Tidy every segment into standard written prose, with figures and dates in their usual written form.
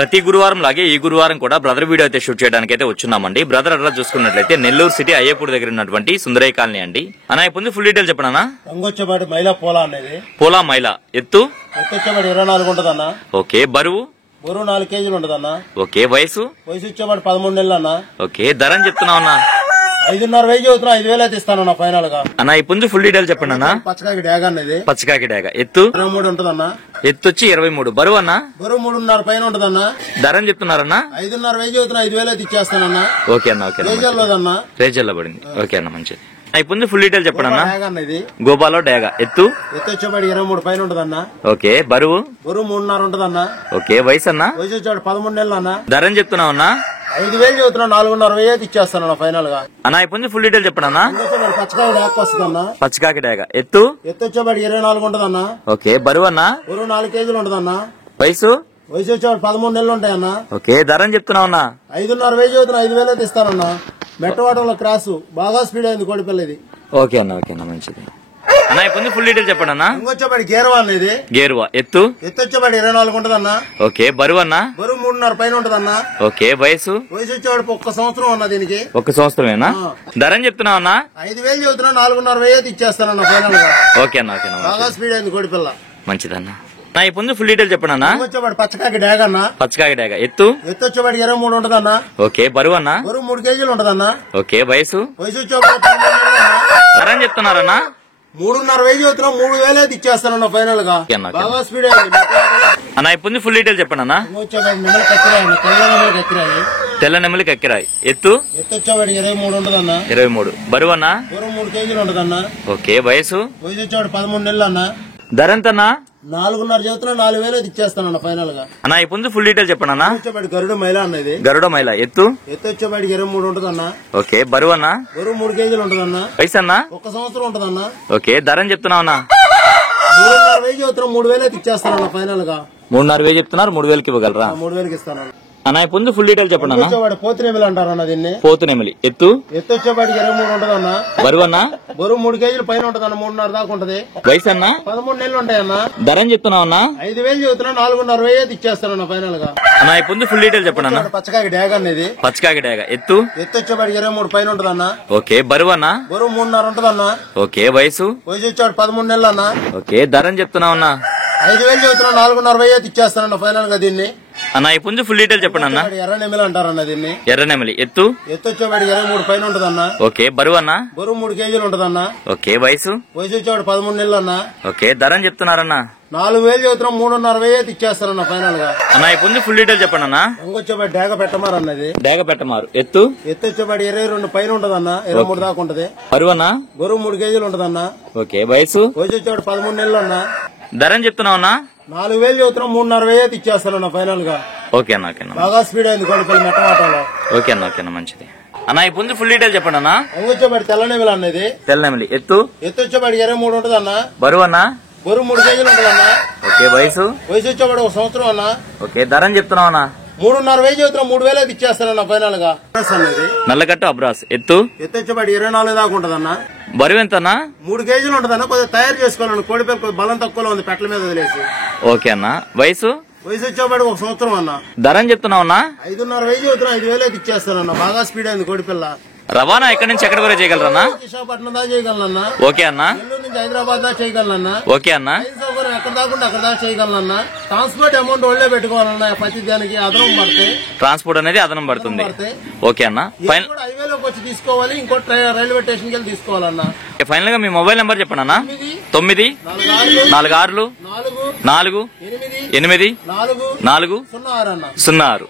ప్రతి గురువారం లాగే ఈ గురువారం కూడా బ్రదర్ వీడియో అయితే షూట్ చేయడానికి అయితే వచ్చున్నామండి. బ్రదర్ అడ్రస్ చూసుకున్నట్లయితే నెల్లూరు సిటీ అయ్యపూర్ దగ్గర ఉన్నటువంటి సుందరయ్య కాలనీ అండి. అన్న ఇప్పుడు ఫుల్ డీటెయిల్ చెప్పనా? రంగొచ్చబాటి మైలా పోలా అనేది పోలా మైలా ఎత్తు 24 ఉంటదన్న. ఓకే. బరువు 4 కేజీలు ఉంటదన్న. ఓకే. వయసు వచ్చేవాడు 13 నెలలు అన్న. ఓకే. ధర అని చెప్తున్నావు అన్న? 5,500 చదువుతున్నా, 5,000 అయితే ఇస్తానన్న ఫైనల్ గా. అన్న ఇప్పుడు ఫుల్ డీటెయిల్ చెప్పండి అన్న. పచ్చకాకి డాగ్ అనేది. పచ్చకాకి డాగ్ ఎత్తు 23 ఉంటదన్న. ఎత్తు వచ్చి 23. బరువు అన్న? బరువు 3.5 పైన ఉంటదన్న. ధర అని చెప్తున్నారన్న? 5,500 చదువుతున్నా, 5,000 అయితే ఇచ్చేస్తానన్న. ఓకే అన్న. ఓకే. రేజల్లో పడింది. ఓకే అన్న, మంచిది. ఇప్పుడు ఫుల్ డీటెయిల్ చెప్పండి అన్న. గోపాలో డేగా ఎత్తు వచ్చేవాడు 23 పైన ఉంటదన్న. ఓకే. బరువు 3.5 ఉంటదన్న. ఓకే. వయసు అన్న? వయసు వచ్చేవాడు 13 నెలలు అన్న. ధర అని చెప్తున్నావు అన్న? 5,000 చదువుతున్నా, 4,500 అయితే ఇచ్చేస్తానన్న ఫైనల్ గా. అన్న ఇప్పుడు ఫుల్ డీటెయిల్ చెప్పండి అన్న. పచ్చకాకి డాక్ వస్తుందన్న. పచ్చకాకి డేగా ఎత్తు వచ్చేవాడు 24 ఉంటదన్న. ఓకే. బరువు అన్న? బరువు 4 కేజీలు ఉంటదన్న. వయసు? వయసు వచ్చేవాడు 13 నెలలు ఉంటాయన్న. ఓకే. ధర అని చెప్తున్నావు అన్న? 5,500 చదువుతున్నా, 5,000 అయితే ఇస్తానన్న. మెట్టవాటంలో క్రాస్ బాగా స్పీడ్ అయింది కోడిపిల్లది. ఓకే అన్న. ఓకే అన్న, మంచిది. అన్న ఇప్పుడు ఫుల్ డీటెయిల్ చెప్పండి అన్న. ఇంకొచ్చేవాడి గేరువా అనేది. గేరువా ఎత్తు వచ్చేవాడు 24 ఉంటదన్న. ఓకే. బరువు అన్న? బరువు 3.5 పైన ఉంటదన్న. ఓకే. వయసు? వయసు వచ్చేవాడు 1 సంవత్సరం అన్న. దీనికి 1 సంవత్సరమేనా? ధర అని చెప్తున్నావు అన్న? 5,000 చదువుతున్నా, 4,500 అయితే ఇచ్చేస్తానన్న ఫైనల్ గా. ఓకే అన్న. ఓకే అన్న, బాగా స్పీడ్ అయింది కోడిపిల్ల. మంచిదన్న. నా ఇప్పుడు ఫుల్ డీటెయిల్ చెప్పండి అన్న. వచ్చేవాడు పచ్చకాకి డాగ్ అన్న. పచ్చకాకి డాగ్ ఎత్తు వచ్చేవాడు 23 ఉంటదన్న. ఓకే. బరువు అన్న? బరువు 3 కేజీలు ఉంటదన్న. ఓకే. వయసు? వయసు వచ్చేవాడు 13 నెలలు అన్న. ధర అని చెప్తున్నారన్నా? 3,500 చదువుతున్నా, 3,000 అయితే ఇచ్చేస్తానన్న ఫైనల్ గా. బాగా స్పీడ్ అయింది అన్న. ఇప్పుడు ఫుల్ డీటెయిల్ చెప్పండి అన్న. నెమలి కక్కిరాయి అన్న. తెల్ల నెమలి కక్కిరాయి ఎత్తు వచ్చేవాడు 23 ఉంటదన్న. 23. బరువు అన్న? బరువు 3 కేజీలు ఉంటదన్న. ఓకే. వయసు? వయసు వచ్చేవాడు 13 నెలలు అన్న. ధర ఎంతన్నా? 4,500 చదువుతున్నా, 4,000 అయితే ఇచ్చేస్తానన్న ఫైనల్ గా. అన్న ఇప్పుడు ఫుల్ డీటెయిల్ చెప్పండి అన్న. వచ్చేవాడు గరుడ మైలా అన్నది. గరుడ మైలా ఎత్తు వచ్చేవాడు 23 ఉంటదన్న. ఓకే. బరువు అన్న? బరువు 3 కేజీలు ఉంటదన్న. వయసు అన్న? 1 సంవత్సరం ఉంటదన్న. ఓకే. ధర అని చెప్తున్నావు అన్న? 3,500 చదువుతున్నా, 3,000 అయితే ఇచ్చేస్తానన్న ఫైనల్ గా. 3,500 చెప్తున్నారు, 3,000కి ఇవ్వగలరా? 3,000కి ఇస్తానన్న. అన్న ఇప్పుడు ఫుల్ డీటెయిల్ చెప్పండి అన్న. వచ్చేవాడు పోతునెమిలి అంటారన్న దీన్ని. పోతునెమిలి ఎత్తు వచ్చేవాడు 23 ఉంటదన్న. బరువు అన్న? బరువు 3 కేజీలు పైన ఉంటదన్న. 3.5 దాకా ఉంటది. వయసు అన్న? 13 నెలలు ఉంటాయన్న. ధర అని చెప్తున్నావు అన్న? 5,000 చదువుతున్నా, 4,500 అయితే ఇచ్చేస్తానన్న ఫైనల్ గా. అన్న ఇప్పుడు ఫుల్ డీటెయిల్ చెప్పండి అన్న. పచ్చకాకి డాగ్ అనేది. పచ్చకాకి డాగ్ ఎత్తు వచ్చేవాడు 23 పైన ఉంటదన్న. ఓకే. బరువు అన్న? బరువు 3.5 ఉంటదన్న. ఓకే. వయసు? వయసు వచ్చేవాడు 13 నెలలు అన్న. ఓకే. ధర అని చెప్తున్నావు అన్న? 5,000 చదువుతున్నా, 4,500 అయితే ఇచ్చేస్తానన్న ఫైనల్ గా దీన్ని. అన్న ఇప్పుడు ఫుల్ డీటెయిల్ చెప్పండి అన్న. ఎర్ర నెమిలి అంటారన్న దీన్ని. ఎర్ర నెమిలి ఎత్తు వచ్చేవాడు 23 పైన ఉంటదన్న. ఓకే. బరువు అన్న? బరువు 3 కేజీలు ఉంటదన్న. ఓకే. వయసు? వయసు వచ్చేవాడు 13 నెలలు అన్న. ఓకే. ధర అని చెప్తున్నారన్న? 4,000 చదువుతున్నా, 3,500 అయితే ఇచ్చేస్తానన్న ఫైనల్ గా. అన్న ఇప్పుడు ఫుల్ డీటెయిల్ చెప్పండి అన్న. ఇంకొచ్చేవాడు డాగ పెట్టమారు అన్నది. డాగ పెట్టమారు ఎత్తు వచ్చేవాడు 22 పైన ఉంటదన్న. 23 దాకా ఉంటది. బరువు అన్న? బరువు 3 కేజీలు ఉంటదన్న. ఓకే. వయసు? వయసు వచ్చేవాడు 13 నెలలు అన్న. ధర అని చెప్తున్నావు అన్న? 4,000 చదువుతున్నా, 3,500 అయితే ఇచ్చేస్తానన్న ఫైనల్ గా. ఓకే అన్న. ఓకే అన్న, బాగా స్పీడ్ అయింది కోడిపల్లి మెట్టమాటంలో. ఓకే అన్న. ఓకే అన్న, మంచిది అన్న. ఇప్పుడు ఫుల్ డీటెయిల్ చెప్పండి అన్న. ఇంకొచ్చేవాడు తెల్లనెమిలి అన్నది. తెల్లనెమిలి ఎత్తు వచ్చేవాడు 23 ఉంటదన్న. బరువు అన్న? బరువు 3 కేజీలు ఉంటదన్న. ఓకే. వయసు? వయసు వచ్చేవాడు 1 సంవత్సరం అన్న. ఓకే. ధర అని చెప్తున్నావు అన్న? 3,500 చదువుతున్నా, 3,000 అయితే ఇచ్చేస్తానన్న ఫైనల్ గా. నల్లగట్టు అబ్రాస్ ఎత్తు వచ్చేవాడు 24 దాకా ఉంటదన్న. బరువు ఎంత అన్న? 3 కేజీలు ఉంటదన్న. కొద్దిగా తయారు చేసుకోవాలన్న. కోడిపల్లి కొద్దిగా బలం తక్కువలో ఉంది, పెట్టల మీద వదిలేసి. ఓకే అన్న. వయసు? వయసు వచ్చేవాడు 1 సంవత్సరం అన్న. ధర అని చెప్తున్నావు అన్న? 5,500 చదువుతున్నా, 5,000 అయితే ఇచ్చేస్తానన్న. బాగా స్పీడ్ అయింది కోడిపిల్ల. రవాణా ఎక్కడి నుంచి ఎక్కడి వరకు చేయగలరన్నా? విశాఖపట్నం దాకా చేయగలనన్నా. ఓకే అన్న. నెల్లూరు నుంచి హైదరాబాద్ దాకా చేయగలనన్నా. ఓకే అన్న. సౌకర్యం ఎక్కడ దాకా అక్కడ దాకా చేయగలనన్నా. ట్రాన్స్పోర్ట్ అమౌంట్ ఒళ్ళే పెట్టుకోవాలన్నా. ప్రతి దానికి అదనం పడతాయి. ట్రాన్స్పోర్ట్ అనేది అదనం పడుతుంది. ఓకే అన్న. హైవేలోకి వచ్చి తీసుకోవాలి. ఇంకోటి రైల్వే స్టేషన్ కి వెళ్ళి తీసుకోవాలన్నా. ఫైనల్ గా మీ మొబైల్ నెంబర్ చెప్పండి అన్న. 9 46 4 8 4 4 06 అన్న.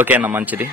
ఓకే అన్న, మంచిది.